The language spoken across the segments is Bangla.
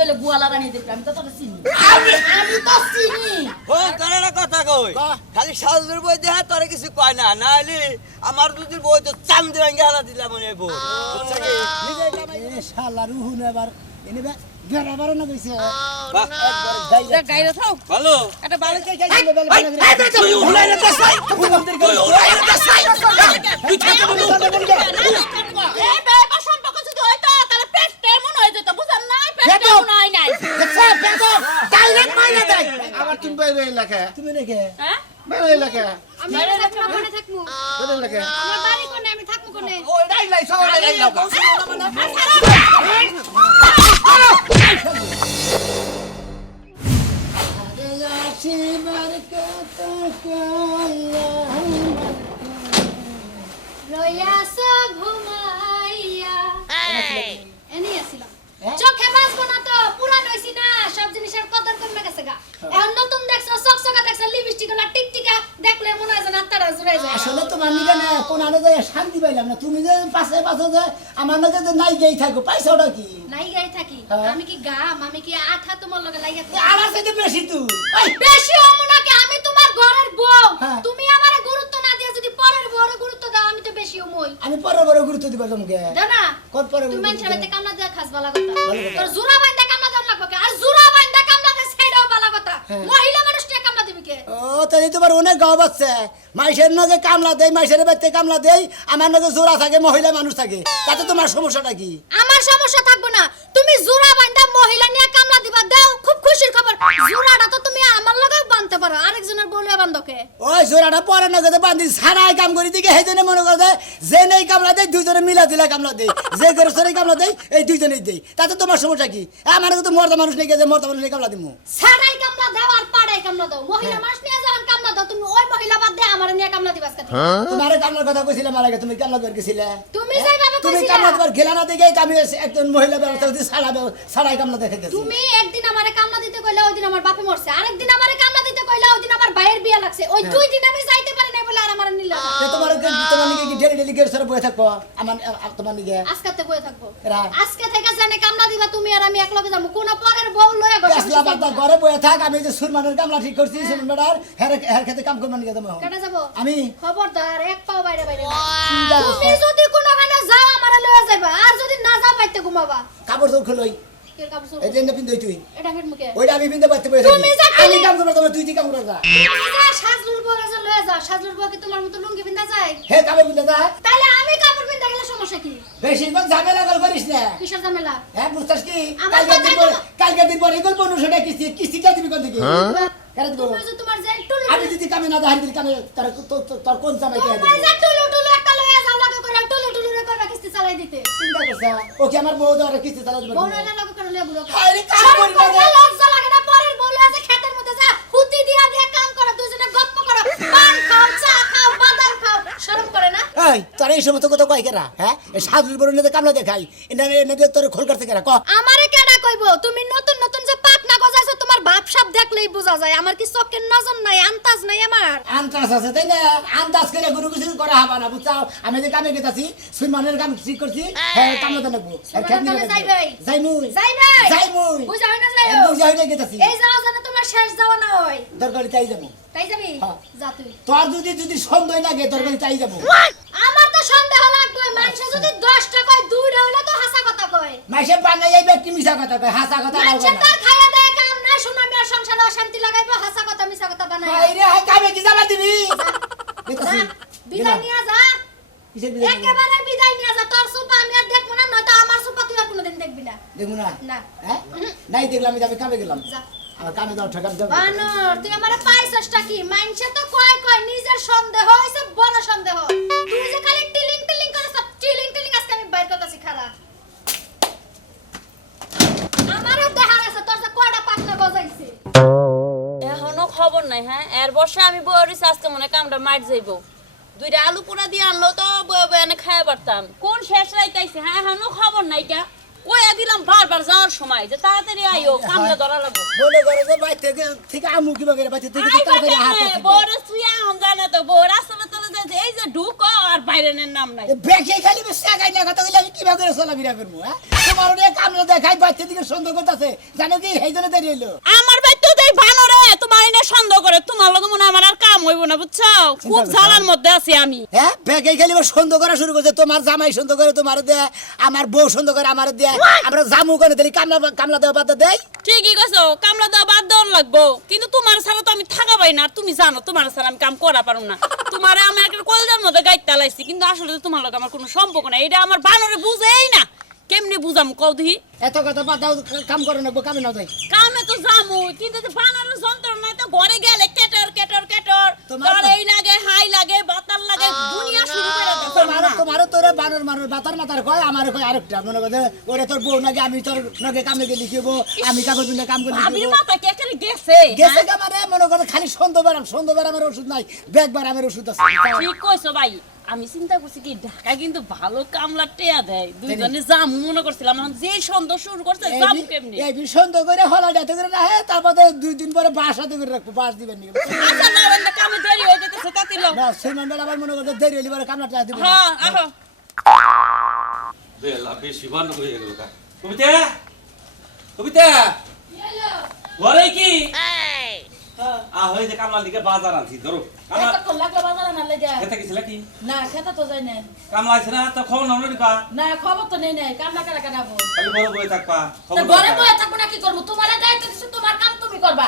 হলে গোয়ালা রানী দেখবি আমি তো তোকে চিনি আমি তো চিনি ও তোর একটা কথা কই খালি শালুর বই দেখা তোরে কিছু কয় না নাইলে আমার দুদির বই তো চান্দ ভাঙ্গে হালা দিলাম মনে বউ এ শালা রুহু নেবার এনে বে গেরাবার না কইছে গাইরে থাও ভালো একটা ভালো তুই উলাই রে তাসাই তুই উলাই রে তাসাই তুই খেতে বলো এই বেবা সম্পর্ক যদি হইতো তাহলে পেট কেমন হয়ে যেত বুঝাম না পেট কেমন হয় নাই দেখছ পেটো ডাইরেক্ট মাইরা দেয় আবার তুমি বাইরে এলাকা তুমি রেখে হ্যাঁ বাইরে এলাকা আমি বাইরে থাকবো বাইরে এলাকা আমার বাড়ি কোনে আমি থাকবো কোনে ওইটাই নাই সবাই নাই রইয়াছো ঘুমাইয়া এনি আসিলাম চোখে বাজবো না তো পুরান হইছি না সব জিনিসের কদর কমে গেছে গা এখন নতুন দেখছো চকচকা দেখছো লিপস্টিক গুলা টিকটিকা দেখলে মনে হয় যে নাত্তারা জুড়ে যায় আসলে তোমার নিকে না কোন আনে যায় শান্তি পাইলাম না তুমি যে পাশে পাশে যে আমার নাকি যে নাই গেই থাকো পাইছাটা কি নাই গায়ে থাকি আমি কি গাম আমি কি আঠা তোমার লগে লাইয়া আমার সাথে বেশি তুই বেশি হমু নাকি আমি তোমার ঘরের বউ হ্যাঁ। তুমি আমারে গুরুত্ব না দিয়া যদি পরের বউরে গুরুত্ব দাও আমি তো বেশি হমই আমি পরে বড় গুরুত্ব দিবা তোমাকে দানা কত পরে তুমি গুরুত্ব মানুষের দিবা? বাড়িতে কামলা দেয়া খাস বালা কথা ভালো কথা। তোর জুরা বাইন্দা কামলা দেওয়ার লাগবে কে? আর জুরা বাইন্দা কামলা দেয় সেটাও বালা কথা হ্যাঁ। মহিলা মানুষ নিয়ে কামলা দিবি কে ও তাহলে তোমার অনেক গাও বাচ্চা মাইসের নগে কামলা দেই মাইসের বাড়িতে কামলা দেই আমার নগে জোড়া থাকে মহিলা মানুষ থাকে তাতে তোমার সমস্যাটা কি আমার সমস্যা থাকবে না তুমি জুরা বাইন্দা মহিলা নিয়ে কামলা দিবা দাও খুব খুশির খবর জুরাটা তো তুমি আমার লগেও বানতে পারো আরেকজনের বউলে বান্ধকে ওই জোড়াটা পরে নগে বান্ধি সারাই কাম করি দিকে সেই জন্য মনে করে যে নেই কামলা দেয় দুইজনে মিলা দিলা কামলা দেই যে করে সরে কামলা দেই এই দুইজনেই দেই তাতে তোমার সমস্যা কি আমার তো মর্দা মানুষ নেই গেছে মর্দা মানুষ নিয়ে কামলা দিমু সারাই কামলা দাও আর পাড়াই কামলা দাও মহিলা মানুষ নিয়ে যখন কামলা দাও তুমি ওই মহিলা বাদ দিয়ে আমার নিয়ে কামলা দিবা আজকে থেকে। তোমার কামলার কথা কইছিলাম আর আগে তুমি কামলা বের গেছিলে তুমি যেভাবে তুমি কইছিলা কামলা তোমার গেলা না দেখে আমি একজন মহিলা ব্যবস্থা করছি সারাই কামলা দেখে গেছি তুমি একদিন আমারে কামলা দিতে কইলা ওই দিন আমার বাপে মরছে আরেকদিন আমারে কামলা দিতে কইলা ওই দিন আমার ভাইয়ের বিয়া লাগছে ওই দুই দিন আমি যাইতে পারি নাই বলে আর আমার নিল না তোমার নিকে কি ডেলি ডেলি গেট সরে বসে থাকবো আমার তোমার নিকে আজকে বয়ে থাকবো এরা আজকে থেকে জানে কামলা দিবা তুমি আর আমি একলগে যাবো কোন পরের বউ লয়ে গো পেছলা বাদা ঘরে বসে থাক আমি যে সুরমানের কামলা ঠিক করছি সুরমানের হের খেতে কাম করব নিকে তোমার কেটে যাবো আমি খবরদার এক পাও বাইরে বাইরে না। চিন্তা তুমি যদি কোনখানে যাও আমারে লয়ে যাইবা আর যদি না যাও বাইতে ঘুমাবা কাপড় চোখ খুলই কে কাপড় চোপড়? এই যে পিন তুই এটা ফির মুখে ওইটা আমি পিনতে পারতে বসে তুমি যা আমি কাম করব তোমার তুই কি কাম করবা তুমি যা সাজলুর বউ আছে লয়ে যাও সাজলুর বউ কি তোমার মতো লুঙ্গি পিন্দা যায় হে কাপড় পিনতে যা তাহলে আমি কাপড় পিন্দা গেলে সমস্যা কি বেশি কোন ঝামেলা গল করিস না কিসের ঝামেলা হ্যাঁ বুঝতাস কি আমার কালকে দিন পরে গল্প অনুসারে কিস্তিটা দিবি কোন দিকে কেন দিব তুমি যে তোমার যে টুলু আমি যদি কামে না দাঁড়িয়ে দিই কামে তোর কোন জামাই কে তোমার দিবি যে টুলু টুলু একটা লয়ে যাও লাগে করে টুলু টুলু রে করে কিস্তি চালাই দিতে চিন্তা করছা ওকে আমার বউ ধরে কিস্তি চালা দিবে বউ লয়ে লাগে করে লয়ে বুড়ো আরে কাম করি না রে। লজ্জা লাগে না পরের বউ লয়ে আছে ক্ষেতের মধ্যে যা হুতি দিয়া দিয়া কাম করো দুজনে গপ্প করো পান খাও চা খাও বাদাম খাও শরম করে না এই তোর এই সমস্ত কথা কয় কেরা হ্যাঁ এই সাজুর বড় নেতে কামলা দেখাই এনে এনে তোর খোল করতে কেরা ক আমারে কেডা কইবো তুমি নতুন নতুন যে পাক না গজাইছো তোমার ভাব সাব দেখলেই বোঝা যায় আমার কি চোখের নজর নাই আন্তাজ নাই আমার আন্দাজ আছে তাই না আন্দাজ করে গুরু কিছু করা হবে না বুঝছাও আমি যে কামে গেতাছি সুইমানের কাম ঠিক করছি হ্যাঁ কামলা দেন লাগবো সুইমানের কামে যাইবে? যাই মুই যাইবে? যাই মুই বুঝা হয় না যাইও? বুঝা হইলে গেতাছি এই যাওয়া জানা তোমার শেষ যাওয়া না হয় দরকারি চাই যাবো তাই যাবি হ্যাঁ। যা তুই তোর যদি সন্দেহ লাগে দরকারি চাই যাবো আমার তো সন্দেহ লাগবে মানুষ যদি 10টা কয় 2টা হইলে তো হাসা কথা কয় মাসে বাঙাই যাইবে কি মিছা কথা কয় হাসা কথা মানুষ লাগবে তো না খাইয়া দেয় কাম না শুনামি আর সংসারে অশান্তি লাগাইবো হাসা কথা মিছা কথা বানায় হাই রে হাই কামে কি যাবা দিবি যা, বিদায় নিয়ে যা কিসের বিদায় নিয়ে? একেবারে বিদায় নিয়ে যা তোর সুপা আমি আর দেখবো না নয়তো আমার সুপা তুই আর কোনোদিন দেখবি না দেখবো না না হ্যাঁ নাই দেখলাম আমি কামে গেলাম যা আমার কামে দাও ঠকাম যাবো বানর তুই আমারে পাইছসটা কি মাইনছে তো কয় কয় নিজের সন্দেহ হইছে বড় সন্দেহ তুই যে খালি টিলিং টিলিং করছ টিলিং টিলিং আজকে আমি বাইর করতেছি খারা আমারও দেহার আছে তোর যে কয়টা পাকনা গজাইছে এখনো খবর নাই হ্যাঁ এর বর্ষে আমি বউরিস আজকে মনে হয় কামটা মার যাইব দুইটা আলু পোড়া দিয়ে আনলো তো বউ এনে খাইয়া পারতাম কোন শেষ রাইতাইছে হ্যাঁ এখনো খবর নাই কা কইয়া দিলাম বারবার যাওয়ার সময় যে তাড়াতাড়ি আইও কামটা ধরা লাগবো বলে করে যে বাইতে থেকে আমু কি বাগের বাইতে থেকে তো তাড়াতাড়ি হাত আছে বউরে তুই আম জানে তো বউ রাস্তাতে চলে যায় যে এই যে ঢুকো আর বাইরে নাম নাই বেকে খালি বসে গাই না কথা কইলে আমি কি বাগের চলাফেরা করব হ্যাঁ তোমার নিয়ে কামলা দেখাই বাচ্চা দিকে সন্দেহ করতেছে জানো কি এই জন্য দেরি হইলো আমার ভাই তো দেই বানরে তোমার এনে সন্দেহ করে তোমার লগে মনে হয় আমার আর কাম হইব না বুঝছো খুব ঝালার মধ্যে আছি আমি হ্যাঁ ব্যাগে খালি সন্দেহ করা শুরু করছে তোমার জামাই সন্দেহ করে তোমার দেয় আমার বউ সন্দেহ করে আমার দেয় আমরা জামু করে দিলি কামলা দেওয়া বাদ দেয় ঠিকই কইছো কামলা দেওয়া বাদ দেওয়ার লাগবো কিন্তু তোমার ছাড়া তো আমি থাকা পাই না আর তুমি জানো তোমার ছাড়া আমি কাম করা পারুম না তোমার আমি একটা কলজার মধ্যে গাইতে লাইছি কিন্তু আসলে তো তোমার লগে আমার কোনো সম্পর্ক নাই এটা আমার বানরে বুঝেই না কেমনে বুঝাম কও দিহি এত কথা বাদ দাও কাম করে নেবো কামে না যাই কামে তো যামু কিন্তু যে বানরের যন্ত্রণা তো ঘরে গেলে কেটর কেটর কেটর তোর এই লাগে হাই লাগে বাতার লাগে দুনিয়া শুরু করে দাও তোমারও তোরে বানর মানুষ বাতার মাতার কয় আমার কয় আরেকটা মনে করে ওরে তোর বউ নাকি আমি তোর নাকি কামে গেলি লিখিব আমি কাপড় পিনে কাম করে আমি মাথা কে করে গেছে গেছে কামারে মনে করে খালি সন্ধ্যেবার আমার ওষুধ নাই ব্যাগবার আমার ওষুধ আছে ঠিক কইছো ভাই আমি চিন্তা করছি কি ঢাকা কিন্তু ভালো কামলা টেয়া দেয় দুইজনে জামু মনে করছিলাম এখন যে সন্দেহ শুরু করছে জামু কেমনে এই সন্দেহ করে হলা যাতে করে না হ্যাঁ তারপরে 2 দিন পরে বাসাতে করে রাখবো বাস দিবেন নি আচ্ছা না বন্ধ কামে দেরি হয়ে যেতেছে তাতে লো না সিনেমাটা আবার মনে করতে দেরি হইলে পরে কামলাটা দিবেন হ্যাঁ আহো বেলা বেশি বান্ন হয়ে গেল কা কবিতা কবিতা ঘরে কি হয়ে যে কামলা দিকে বাজার আনছি ধরো কামলা এতক্ষণ লাগলো বাজার আনার লেগে। খেতে গেছিল কি না খেতে তো যাই নাই। কামলা আছে না তো খবর নাও নিবা না খবর তো নেই নাই কামলা কারা কাটাবো খালি বড় বই থাকবা তা খবর ঘরে বসে থাকবো না কি করবো তোমার দায়িত্ব দিচ্ছি তোমার কাম তুমি করবা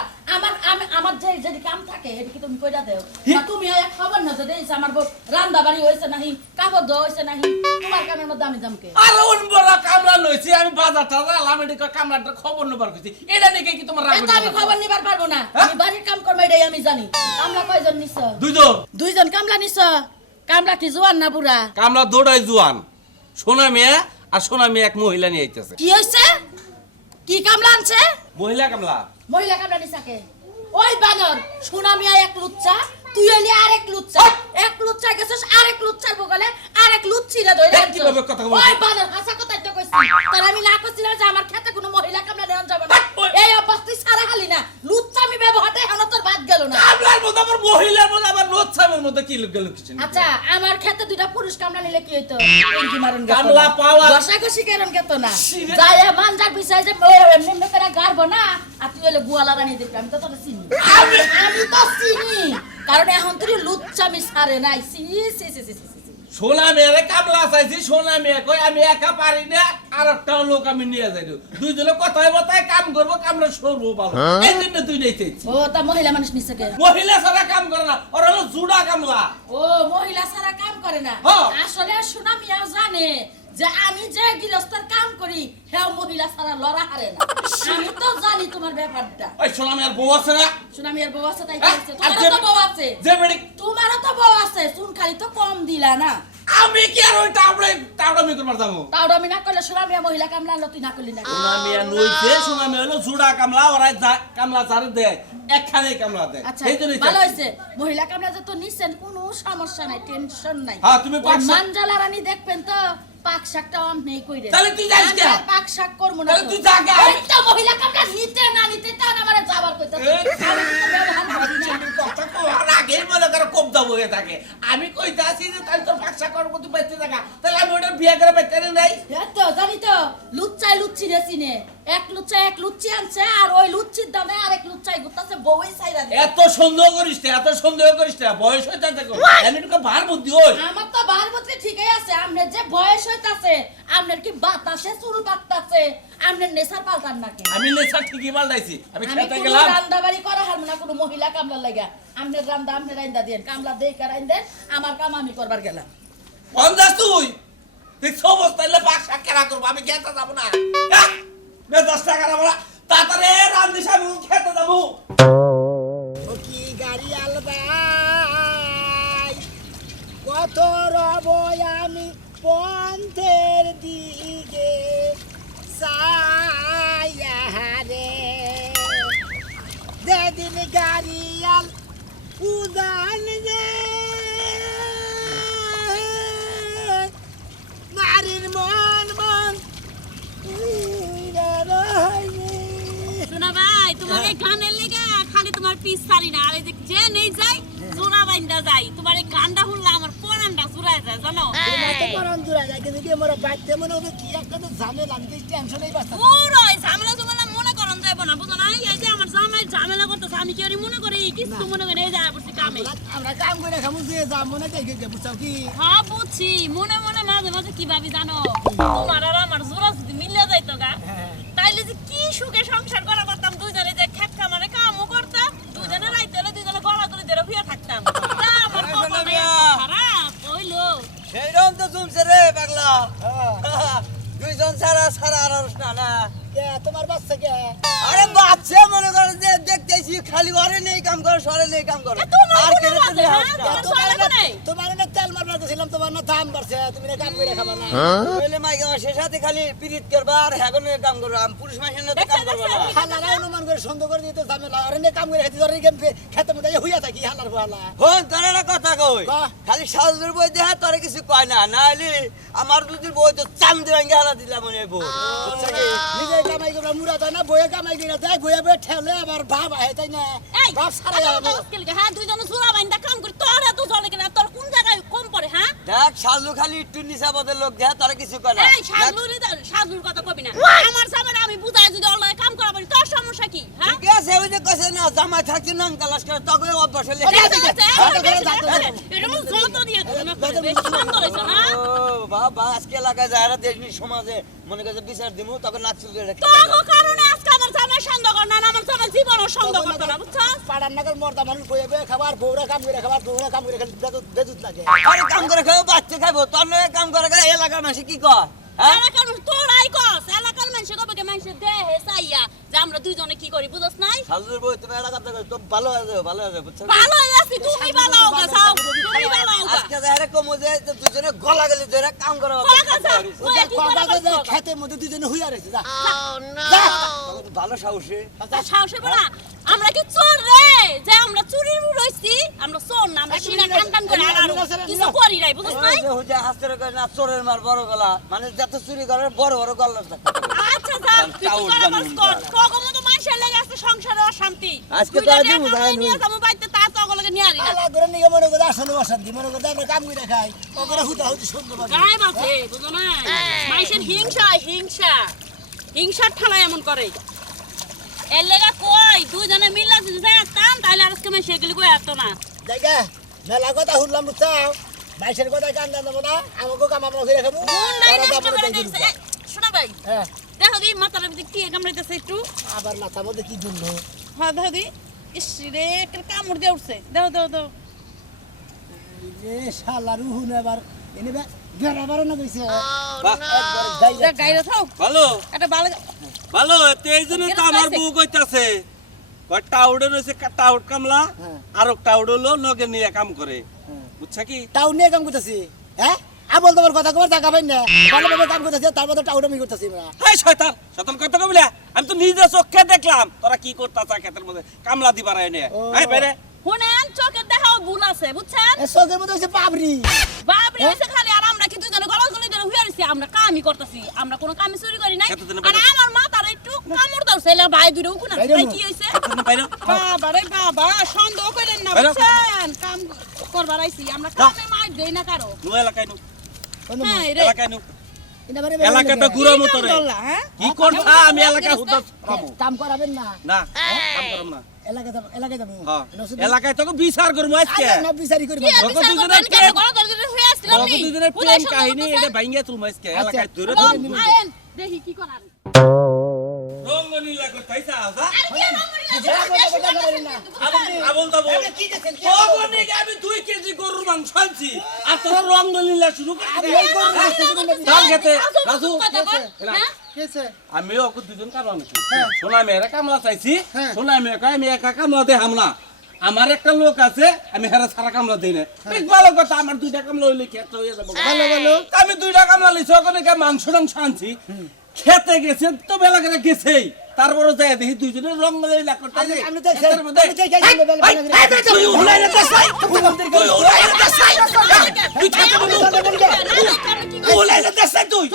আমার যে যে কাম থাকে এটা কি তুমি কইরা দেও না তুমি এক খবর না যে দেইছ আমার বউ রান্না বাড়ি হইছে নাহি কাপড় ধোয়া হইছে নাহি তোমার কামের মধ্যে আমি জামকে আরে উন বড় কামলা লইছি আমি বাজারটা আলাম এদিকে কামলাটা খবর নবার কইছি এটা দেখে কি তোমার রাগ এটা আমি খবর নিবার পারবো না আমি বাড়ির কাম করবো এটাই আমি জানি কামলা কয়জন নিছ দুইজন দুইজন কামলা নিছ কামলা কি জোয়ান না বুড়া কামলা দৌড়াই জুয়ান সোনা মেয়ে আর সোনা মেয়ে এক মহিলা নিয়ে আইতেছে কি হইছে কি কামলা আনছে মহিলা কামলা মহিলা কামলা নিছাকে ওই বানর সোনা মিয়া এক লুচ্চা তুই এলি আরেক লুচ্চা এক লুচ্চা গেছস আরেক লুচ্চার বগলে আরেক লুচ্চিরে ধরে এই কিভাবে কথা বলছিস? ওই বানর হাসা কথা তো কইছি তার আমি না কইছিলাম যে আমার খেতে কোনো মহিলা কামলা দেন যাবে না এই অবস্থা তুই সারা খালি না লুচ্চা আমি ব্যবহারতে এখন তোর বাদ গেল না কামলার মধ্যে আবার মহিলার মধ্যে আবার লোচ্ছামের মধ্যে কি গেল কিছু আচ্ছা আমার খেতে দুইটা পুরুষ কামলা নিলে কি হইতো কি মারুন কামলা পাওয়া বসা কষি কেরন কেত না শিরে। যায় মানজার বিষয় যে এমনি এমনি করে গারবো না আর তুই হলে গুয়ালা রানি দেখবি আমি তো তোর চিনি আমি তো চিনি কারণ এখন তুই লুচ্চামি সারে নাই সি সি সি সি সি সোনা মেয়েরে কামলা চাইছি সোনা মেয়ে কই আমি একা পারি না আর একটা লোক আমি নিয়ে যাই দুইজনে কথায় কথায় কাম করবো কামলা সরবো ভালো এই জন্য তুই নেই চাইছি ও তা মহিলা মানুষ নিছে কে মহিলা ছাড়া কাম করে না ওরা হলো জুড়া কামলা ও মহিলা ছাড়া কাম করে না হ্যাঁ। আসলে সোনা মিয়াও জানে যে আমি যে গৃহস্থর কাম করি হেও মহিলা ছাড়া লড়া হারে না আমি তো জানি তোমার ব্যাপারটা ওই সোনা মেয়ের বউ আছে না সোনা মিয়ার বউ আছে তাই হ্যাঁ? কইছে আর তোমারও তো যে- বউ আছে যে বেড়ি তোমারও তো বউ আছে চুন খালি তো কম দিলা না আমি কি আর ওই টাবড়া মেয়ে করবার যাবো তাও আমি না করলে সোনা মিয়া মহিলা কামলা আনলো তুই না করলি না সোনা মেয়ে নইছে সোনা মেয়ে হলো জুড়া কামলা ওরা কামলা ছাড়ে দেয় একখানে কামলা দেয় আচ্ছা সেই জন্যই ভালো চাইছি। হয়েছে মহিলা কামলা যে তো নিছেন কোনো সমস্যা নাই টেনশন নাই হ্যাঁ, তুমি ওই পাক শাক- মানজালা রানী দেখবেন তো পাক শাকটা অমনি কইরে তাহলে তুই যাস কে? আমি আর পাক শাক করবো না তাহলে তো। তুই যা গে, আমি- ওই তো মহিলা কামলা নিতে না নিতে তা না আমারে যাবার কইতাছে এই, আমি তো ব্যবহার করি না। কথা কওয়ার আগেই মনে করো কবজা বয়ে থাকে আমি কইতে আসি যে তাই তোর ফাঁকসা করবো তুই বেঁচে থাকা তাহলে আমি ওটা বিয়ে করে বেঁচে নাই এ তো জানি তো লুচ্চাই লুচ্চি রে চিনে এক লুচ্চি আনছে আর ওই লুচ্চির দামে আরেক লুচ্চাই গুতাছে বউই ছাইরা দে এত সন্দেহ করিস না এত সন্দেহ করিস না বয়স হয়ে যাচ্ছে এমনিটুকু ভার বুদ্ধি ওই আমার তো বারবতরি ঠিকই আছে আমনের যে বয়স হইতাছে আমনের কি বাতাসে চুল পাকতাছে আমনের নেশা পাল্টান নাকি আমি নেশা ঠিকই মালটাইছি আমি আমি খেতে কোনো গেলাম রান্দা বাড়ি করা হারমু না কোনো মহিলা কামলা লাগা আমনের রান্দা আমনের রান্দা দেন কামলা দেই কারাইন দেন আমার কাম আমি করবার গেলাম পঞ্চাশ তুই দেখছো অবস্থা এলে বাক্সা কেনা করবো আমি খেতে যাবো না দশ টাকা যাবো না তাড়াতাড়ি রান্ধি আমি খেতে যাবো ও কি গাড়ি আলবাই কত রব আমি পন্থের দিকে সায়ারে যেদিন গাড়ি আল উদান যে নারীর মন মন শোনা ভাই তোমার এই গানের লেগে খালি তোমার পিস সারি না আর এই যে নেই যাই জোড়া বাইন্দা যাই তোমার এই গানটা শুনলে আমার পরানটা চুরায় যায় জানো তোমার তো পরান দূরে যায় কিন্তু কি আমার বাইতে মনে হবে কি একটা তো ঝামেলা আমি টেনশনই পাচ্ছি পুরোই ঝামেলা জমেলা মনে করন যাইব না বুঝো না এই যে আমার জামাই ঝামেলা করতেছে আমি কি আর মনে করি কিছু মনে করি এই যায় পড়ছি কামে আমরা কাম করে খামু যে যা মনে দেখে বুঝছো কি হ্যাঁ বুঝছি মনে মনে মাঝে মাঝে কি ভাবি জানো তোমার আর আমার জোড়া যদি মিলে যাইতো গা তাইলে যে কি সুখে সংসার করা পারতাম দুইজনে যে খেত খামারে কামও করতাম দুইজনে রাইতে হলে দুইজনে গলা তুলে ধরে শুয়ে থাকতাম তা আমার কপালে খারাপ হইলো সেইরকম তো জমছে রে পাগলা দুইজন ছাড়া ছাড়া আর না না কে তোমার বাচ্চা কে আরে বাচ্চা মনে করে যে দেখতেছি খালি ঘরে নেই কাম করে সরে নেই কাম করে আর কেন তুমি তোমার না তেল মারবার দিছিলাম তোমার না দাম বাড়ছে তুমি না কাম করে খাবা না বলে মাইকে সে সাথে খালি পিরিত করবা আর হ্যাগনে কাম করবা আমি পুরুষ মানুষের সাথে কাম করবা না হালারা অনুমান করে সন্দেহ করে দিতে ঝামেলা আরে নে কাম করে খেতে ধরে গেম খেতে মধ্যে হইয়া থাকি হালার বালা হন তোর একটা কথা কই কহ। খালি শালদুর বই দেখা তোরে কিছু কয় না নাইলে আমার দুদির বই তো চান্দে ভাঙ্গে হালা দিলাম মনে বউ বুঝছ কি? নিজে কামাই করে মুরা দেয় না বইয়ে কামাই করে দেয় বইয়ে বইয়ে ঠেলে আবার ভাব আহে তাই না এই ভাব সারা হ্যাঁ দুইজনে জোড়া বাইন্দা কাম করি তোর এত চলে কিনা তোর কোন জায়গায় কম পড়ে হ্যাঁ দেখ শালদু খালি একটু নিচা পদের লোক দেখা তোরে কিছু কয় না এই সাজুর কথা কবি না আমার সামনে আমি বুঝাই যদি অনলাইনে কাম করা পারি তোর সমস্যা কি হ্যাঁ ঠিক আছে ওই যে কইছে না জামাই থাকতে নাম তালাশ করে তবে অভ্যাস হলে এটা মো যত দিয়ে দিল না বেশি সুন্দর হইছে না ও বাবা আজকে এলাকায় যারা দেশনি সমাজে মনে করে বিচার দিমু তখন নাচুল করে রাখতে তোর কারণে আজকে আমার জামাই সন্দেহ কর না আমার জামাই জীবনও সন্দেহ করতো না বুঝছস পাড়ার নাগাল মর্দা মানুষ বইয়ে বইয়ে খাবার বউরা কাম করে খাবার বউরা কাম করে খালি বেদুত লাগে আরে কাম করে খাবো বাচ্চা খাবো তোর নয় কাম করে খাই এলাকার মানুষ কি কয় হ্যাঁ এলাকার তোরাই কস এলাকার মানুষ কবে কে মানুষ দেহে চাইয়া যে আমরা দুইজনে কি করি বুঝছস নাই শালদুর বই তুমি এলাকাতে তো ভালো আছে বুঝছো ভালো আছি তুমি ভালো হও যাও তুমি ভালো হও আজকে যারা কমো যে দুজনে গলা গলি ধরে কাম করো খেতের মধ্যে দুজনে হইয়া রয়েছে যা ভালো সাহসী সাহসে বলা আমরা কি চোর রে যে আমরা চুরির রইছি আমরা চোর না আমরা সিনা টান টান করে আর কিছু করি নাই বুঝছস নাই হুজা হাসতে করে না চোরের মার বড় গলা মানে যত চুরি করে বড় বড় গলা থাকে আচ্ছা যা কিছু করে বাস কর কগম তো মানুষের লাগে আছে সংসারে অশান্তি আজকে তো আজ বুঝাই নিয়ে যাবো বাইতে তা তো ওগুলোকে নিয়ে আনি না আলা করে নিয়ে মনে করে আসলে অশান্তি মনে করে আমরা কাম করে খাই ওগুলো হুদা হুদি সুন্দর লাগে গায়ে বাসে বুঝো না মানুষের হিংসার ঠালায় এমন করে এর লেগা কই দুইজনে মিল্লা যদি যাইতাম তাহলে আজকে আমি সেগুলি কই আসতো না জায়গা মেলা কথা শুনলাম বুঝছাও বাইশের কথা কান দেবো না আমাকে কাম আমরা করে খাবো মন নাই নষ্ট করে দিয়েছে শোনা ভাই হ্যাঁ দেখো দি মাথার মধ্যে কি কামড়াইতেছে একটু আবার মাথা মধ্যে কি জন্য হ্যাঁ দেখো দি ইস রে কামড় দিয়ে উঠছে দেখো এ শালা রুহুন এবার এনে বেড়া বারো না কইছে দেখ গাইরা থাও ভালো একটা ভালো ভালো এই জন্য তো আমার বউ কইতাছে টাউডে রয়েছে টাউড কামলা আর টাউড হলো লগে নিয়ে কাম করে বুঝছা কি টাউন নিয়ে কাম করতেছি হ্যাঁ আবল তোমার কথা কবার টাকা পাই না ভালোভাবে কাম করতেছি তারপর তো টাউন আমি করতেছি না এই শয়তান কথা কইলা আমি তো নিজে চোখে দেখলাম তোরা কি করতাছ ক্ষেতের মধ্যে কামলা দিবার এনে এই বাইরে শুনেন চোখের দেখাও ভুল আছে বুঝছেন এ চোখের মধ্যে হচ্ছে পাবরি বাপরে হইছে খালি আর আমরা কি দুইজনে গলাগলি ধরে হুইয়া রইছি আমরা কামই করতেছি আমরা কোনো কামই চুরি করি নাই এত দিনে আর আমার মাথার একটু কামড় দাও ছেলে ভাই দুটো উকুনা তাই কি হইছে বাইরে বাবা রে বাবা সন্দেহ করেন না বাইরে। বুঝছেন কাম করবার আইছি আমরা কামে মার দেই না কারো নু এলাকায় নু হ্যাঁ রে এলাকায় নু এলাকাটা গুড়ো মতো রে হ্যাঁ কি করছা আমি এলাকা হুদা কাম করাবেন না না কাম করব না এলাকায় যাবো হ্যাঁ এলাকায় তোকে বিচার করব আজকে না বিচারি করবো কি তখন বিচার দুজনে করবেন কেন গলা ধরে হয়ে আসছিল তখন দুজনের প্রেম কাহিনী এটা ভাঙ্গিয়া তুলম আজকে এলাকায় ধরে আয়েন দেখি কি করার রঙ্গনীলা করতাইছা আজা আর কি রঙ আবল দাবল তখনই আমি 2 কেজি গরুর মাংস আনছি আর তোরা রঙ্গলীলা শুরু করছিস তার খেতে রাজু কেছে আমি ওকে দুজন কামলা নিছি সোনা মেয়েরা কামলা চাইছি সোনা মেয়ে কয় আমি একা কামলা দে হামলা আমার একটা লোক আছে আমি হেরা সারা কামলা দেই না বেশ ভালো কথা আমার দুইটা কামলা হইলে খেতে হয়ে যাবে ভালো ভালো আমি দুইটা কামলা লিছি ওখানে মাংস টাংস আনছি খেতে গেছে তো বেলা করে গেছেই তারপরে যাই দেখি দুইজনের রঙ্গলীলা করতে আমি তো তুই উলাইলে দেখাই তুই উলাইলে দেখাই তুই খেতে বলো উলাইলে দেখাই তুই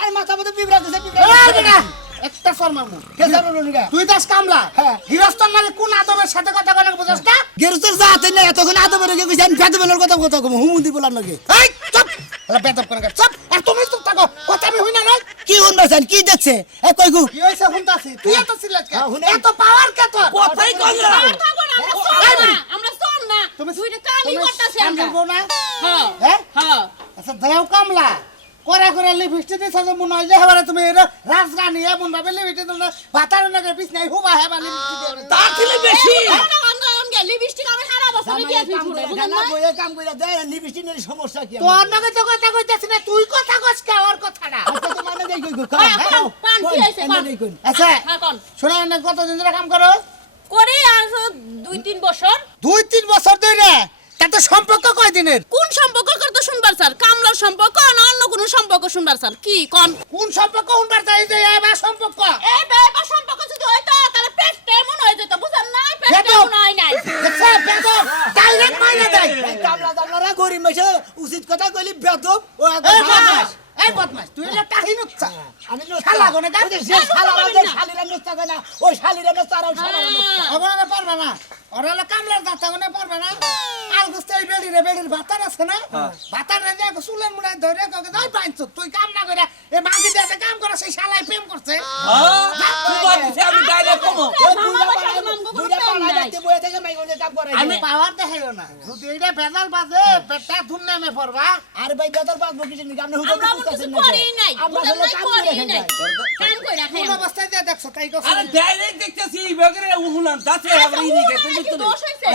আরে মাথা মধ্যে পিঁপড়া দিছে পিঁপড়া একটা সর মারমু কে জানো নিগা তুই দাস কামলা হ্যাঁ। গৃহস্থর নালে কোন আদবের সাথে কথা কনে বুঝছ না গেরুস্তের যাতে না এতক্ষণ আদবের গে কইছেন বেদবেনের কথা কম হুমুন্দি বলার লাগে এই চুপ আলা বেদব করে চুপ আর তুমি চুপ থাকো কথা আমি হই না না কি শুনবাছেন কি দেখছে এ কই গু কি হইছে হুনতাছি তুই এত সিলেট কে হ্যাঁ, হুনে। এত পাওয়ার কে তোর কথাই কই না আমরা শোন না তুমি দুইটা কামই করতেছি আমি আমরা বলবো না হ্যাঁ হ্যাঁ হ্যাঁ আচ্ছা দাও কামলা করে করে লিপস্টিক দিছ যে মনে হয় যে হেবারে তুমি এর রাজরানী এমন ভাবে লিপস্টিক দিল ভাতার নাকে পিছ নাই হুবা হেবা লিপস্টিক তার ছেলে বেশি লিপস্টিক আমি সারা বছর দিয়ে কাম ফিরবো করে বুঝলেন খানা না বইয়ে কাম করে দেয় লিপস্টিক এর সমস্যা কি তোর নাকে তো কথা কইতেছ না তুই কথা কইছ কে ওর কথাটা আচ্ছা তো মানে দেই কই হ্যাঁ, পান কি হইছে, পান। কই আচ্ছা হ্যাঁ কোন শোনা না কতদিন ধরে কাম করো করে আর 2-3 বছর 2-3 বছর ধরে তাতে সম্পর্ক কয় দিনের কোন সম্পর্ক করতে শুনবার স্যার কামলার সম্পর্ক না অন্য কোন সম্পর্ক শুনবার স্যার কি কোন কোন সম্পর্ক হুনবার চাই যে এবার সম্পর্ক এই বেবা সম্পর্ক যদি হইতো তাহলে পেট কেমন হয়ে যেত বুঝেন নাই পেট বেদব। কেমন হয় নাই দেখছ বেদব ডাইরেক্ট মাইনা দেয় এই কামলা দামলারা গরিব মেশে উচিত কথা কইলি বেদব ও এই বদমাস এই বদমাস তুই এটা কাহিনী উচ্চা আমি শালা গনে গা যে শালারা যে শালিরা নষ্টা করে না ওই শালিরা নষ্টা আর ওই শালারা নষ্টা অবনা পারবা না ওরা কামলার দাতা গনে পারবা না আল গুস্তে বেড়ির ভাতার আছে না ভাতার রে দেখো চুলের মুড়ায় ধরে ককে দই পাইছ তুই কাম না করে এ মাগি দিতে কাম করে সেই শালাই প্রেম করছে আমি ডাইরেক্ট কমো ওই মামা বুইড়া বাসায় তো মামগো কোনো প্রেম বুইড়া পাড়া নাই। দেখতে বইয়া থেকে মাইগনে কাম করে আমি পাওয়ার দেখাইও না যদি এইটা ভেজাল বাজে পেটটা ধুন নামে পড়বা আর ভাই বেদর পাক বকিছেন নি আপনি হুদা আমরা আবার কিছু করি নাই আমরা বুঝেন হলো নাই কাম করি করে নাই কাম কই রাখে কোন অবস্থায় দিয়ে দেখছো তাই করছো আরে ডাইরেক্ট দেখতেছি বেগরে উহুলাম যাচ্ছে আবার ইদিকে তুমি তো দোষ হইছে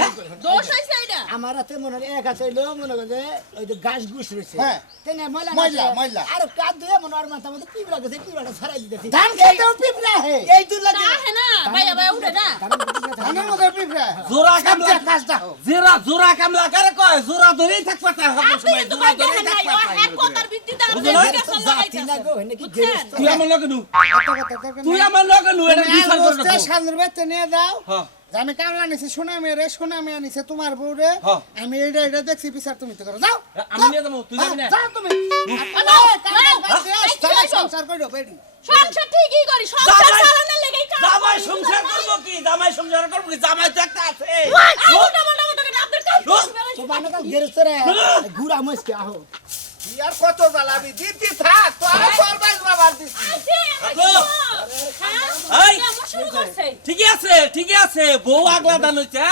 দোষ হইছে এটা আমার হাতে মনে হয় এক হাতে হইলো মনে করে যে ওই যে গাছ গুছ রয়েছে হ্যাঁ। তেনে ময়লা ময়লা, নাছে। ময়লা। আর কাজ ধুয়ে মনে আর মাথা মধ্যে পিঁপড়া গেছে পিঁপড়াটা ছাড়াই দিতেছি ধান খেতেও পিঁপড়া হে এই দূর লাগে তা হে না ভাইয়া ভাইয়া উঠে না ধানের মধ্যে পিঁপড়া জোড়া কামলা কাজটা জোড়া কামলা করে কয় জোড়া ধরেই থাকবা তার সব আপনি সময় তো জোড়া ভাই ধরেই দেখেন নাই থাকবা ও এক কথার ভিত্তিতে আপনি বুঝলেন? জিজ্ঞাসা জাতি না গো, এনে কি গেরস্ত? তুই আমার লগে নু তুই আমার লগে নু এটা বিচার করে দেখো সামনের বেতে নিয়ে যাও হ্যাঁ যে আমি কামলা নিছি সোনা মেরে সোনা মেয়ে নিছে তোমার বউ রে হ্যাঁ। আমি এটা দেখছি বিচার তুমি তো করো যাও আমি নিয়ে যাবো তুই যাবি না যাও তুমি সংসার করো বেডি সংসার ঠিকই করি সংসার জামাই- চালানোর লেগেই কাম জামাই সংসার করবো কি জামাই সংসার করবো কি জামাই তো একটা আছে মোটা মোটা মোটা করে আপনার কাম তো বানো কাল গেরস্ত রে, গুড়া মস্কে আহো। আর কত জ্বালাবি দিদি থাক তো আর সরবাজ বাবার দিছি এই! শুরু করছে ঠিকই আছে বউ আগলা দান হইছে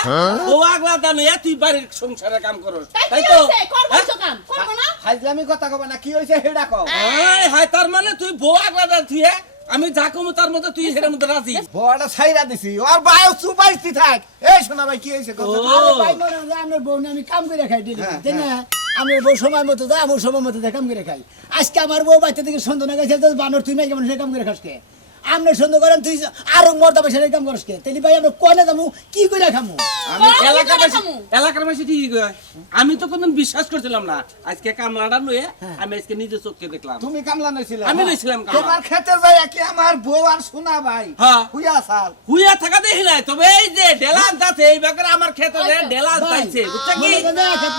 বউ আগলা দান হইয়া তুই বাড়ির সংসারে কাম করস তাই তাই কি তো হইছে করবো তো কাম করবো না হাজলামি কথা কব না কি হইছে হেডা কও হাই হাই তার মানে তুই বউ আগলা দান তুই আমি যা কমু তার মধ্যে তুই সেটার মধ্যে রাজি বড়টা ছাইরা দিছি আর বায়ু সুপাইছি থাক এই শোনা ভাই কি হইছে ও কথা আরে ভাই মনে হয় যে আপনার বউ নিয়ে আমি কাম করে খাই ডেলি তাই না আমার বউ সময় মতো যায় আমার সময় মতো যায় কাম করে খাই আজকে আমার বউ বাচ্চা থেকে সন্ধ্যা না গেছে বানর তুই নাই কেমন সে কাম করে খাস কে আপনি সন্ধ্যা করেন তুই আরো মর্দা পয়সা কাম করিস কে তাহলে ভাই আমরা কনে যাবো কি করে খামু আমি কি এলাকার করে মাসি খামু? এলাকার মাসি ঠিকই কয় আমি তো কোনদিন বিশ্বাস করছিলাম না আজকে কামলাটা লয়ে আমি আজকে নিজে চোখে দেখলাম তুমি কামলা নইছিলা আমি লইছিলাম কামলা। তোমার খেতে যাই কি আমার বউ আর সোনা ভাই হ্যাঁ। হুইয়া সাল হুইয়া থাকা দেখি নাই তবে এই যে ডেলান যাচ্ছে এই ব্যাপারে আমার খেতে যে ডেলান চাইছে বুঝছে কি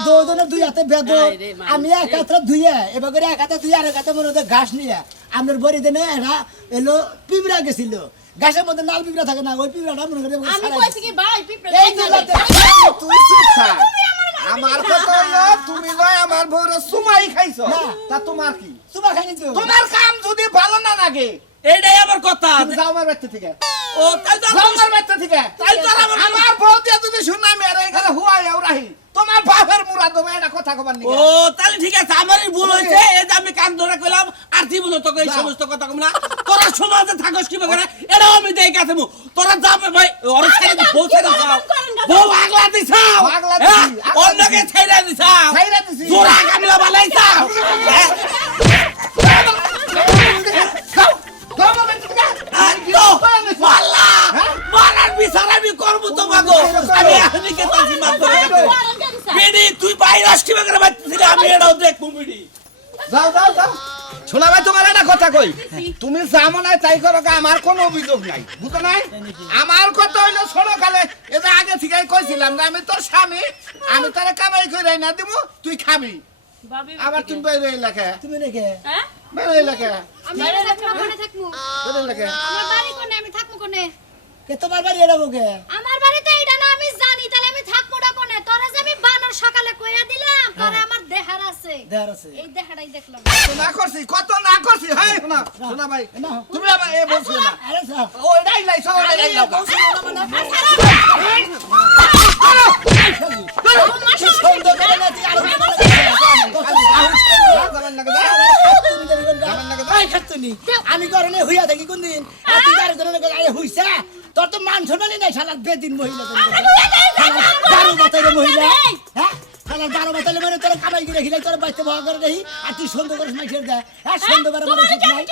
দুজনের দুই হাতে বেদ হায় রে মা। আমি এক হাতে ধুয়ে এবার করে এক হাতে ধুয়ে আর এক হাতে মনে হয় ঘাস নিয়ে আপনার বাড়ি দেনে এরা এলো পিঁপড়া গেছিল ঘাসের মধ্যে নাল পিঁপড়া থাকে না ওই পিঁপড়াটা মনে করে আমি ছাড়াই কইছি দিছে। কি ভাই পিঁপড়ে এই দুলাতে তুই চুপ থাক আমার কথা হলো তুমি নয় আমার বউর সুমাই খাইছো না। তা তোমার কি তোমার খাইনি তো তোমার কাম যদি ভালো না লাগে এইটাই আমার কথা তুমি যাও আমার বাড়ি থেকে ও তাই তো যাও আমার বাড়ি থেকে তাই তো আমার আমার বউ দিয়ে তুমি শুনা মেরে এখানে হুয়াই রাহি তোমার বাপের মুরা তুমি এটা কথা কবার নি ও তাহলে ঠিক আছে আমারই ভুল হয়েছে এই যে আমি কান ধরে কইলাম আর জীবন তোকে এই সমস্ত কথা কম না তোরা সমাজে থাকস কি করে এটাও আমি দেখে আছে তোরা যাবে ভাই ওর ছেড়ে বউ ছেড়ে দাও বউ আগলা দিছাও আগলা দিছি, আগলা অন্যকে দিছি। ছেড়ে দিছাও ছাইরা দিছি। জোড়া কামলা বানাইছাও মারার বিচার আমি করবো তোমাকে আমি এখনই কেতাছি মাত্র বিডি তুই বাইরে আসছি করে বাচ্চাছিলি আমি এটাও দেখবো বিডি যাও যাও যাও শোনা ভাই তোমার একটা কথা কই তুমি যামো না তাই করো গা, আমার কোনো অভিযোগ নাই বুঝো নাই আমার কথা হইলো ছোট কালে এটা আগে থেকে কইছিলাম যে আমি তোর স্বামী আমি তোরে কামাই করে না দিব তুই খাবি ভাবি আবার তুমি বাইরে এলাকা তুমি রেখে হ্যাঁ বেরোই লাগে আমি এনে থাকবো ওখানে থাকবো বেরোই লাগে আমার বাড়ি কোনে আমি থাকবো কোনে কে তোমার বাড়ি এরা বকে আমার বাড়িতে এটা না আমি জানি তাহলে আমি থাকবো না কোনে তোরা যে আমি বানর সকালে কইয়া দিলাম তোরা আমার দেহার আছে দেয়ার আছে এই দেহাটাই দেখলাম কত না করছি কত না করছি হ্যাঁ শোনা শোনা ভাই না। তুমি আবার এ বলছো না আরে স্যার ওইটাই লাইছো ওইটাই লাইছো সুন্দর করে না তুই আরো আমি করনে হইয়া থাকি কোন দিন তুই আর করনে আরে হইছা তোর তো মান সম্মানই নাই শালা বেদিন মহিলা বারো বাতাইলে মহিলা হ্যাঁ শালা বারো বাতাইলে মানে তোর কামাই করে খিলাই তোর বাচ্চা ভাগ করে দেই আর তুই সুন্দর করে মাইছের দে হ্যাঁ সুন্দর করে মানুষ নাই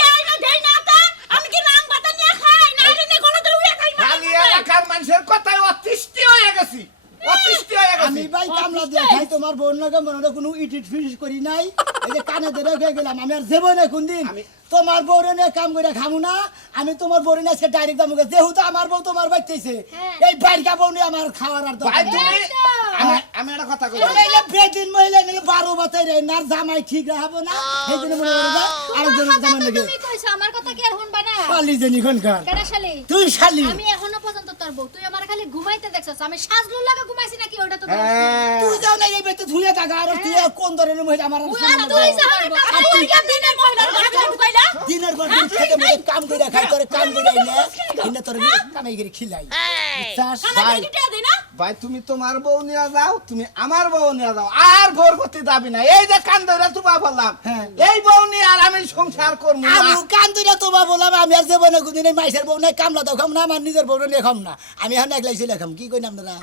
আমি কি রাং বাতা নিয়ে খাই না রে কোন তো উড়ে খাই খালি এলাকার মানুষের কথায় অতিষ্ঠি হয়ে গেছি অতিষ্ঠি হয়ে গেছি আমি ভাই কামলা দিয়ে খাই তোমার বোন লাগে মনে কোনো ইটিট ফিনিশ করি নাই এই যে কানে ধরে হয়ে গেলাম আমি আর যাবো না কোনদিন তোমার বউরে নিয়ে কাম করে খামু না আমি তোমার বউরে নিয়ে আজকে ডাইরেক্ট দাম যেহেতু আমার বউ তোমার বাচ্চাইছে এই বাইরকা বউ নিয়ে আমার খাওয়ার আর ভাই দরকার তুমি আমি একটা কথা কই নাইলে বেদিন মহিলা নিলে 12 বাতাই রে নার জামাই ঠিক রাখবো না এই জন্য মনে করে যা আরেকজনের জামাই লাগে তুমি কইছো আমার কথা কি আর শুনবা না শালি জানি কোনকার কেডা শালি তুই শালি আমি এখনো পর্যন্ত তোর বউ তুই আমার খালি ঘুমাইতে দেখছস আমি সাজলুর লাগে ঘুমাইছি নাকি ওটা তো হ্যাঁ তুই যাও না এই বেতে ধুয়ে থাকা আর তুই কোন ধরনের মহিলা আমার তুই দিনের মহিলার কথা ঢুকাইলা দিনের পর দিন থেকে মধ্যে কাম করে খাই তোরে কাম করে আইলে কিনা তোর কামাই করে খিলাই চাস ভাই ভাই তুমি তোমার বউ নিয়ে যাও তুমি আমার বউ নিয়ে যাও আর ভোর করতে যাবি না এই যে কান ধরে তোমা বললাম হ্যাঁ। এই বউ নিয়ে আর আমি সংসার করবো না আমি কান দুইটা তোমা বললাম আমি আর জীবনে কোনদিন মাইসের বউ নাই কামলা দাও খাম না আমার নিজের বউ নিয়ে খাম না আমি এখন একলাই ছিল খাম কি কই না আপনারা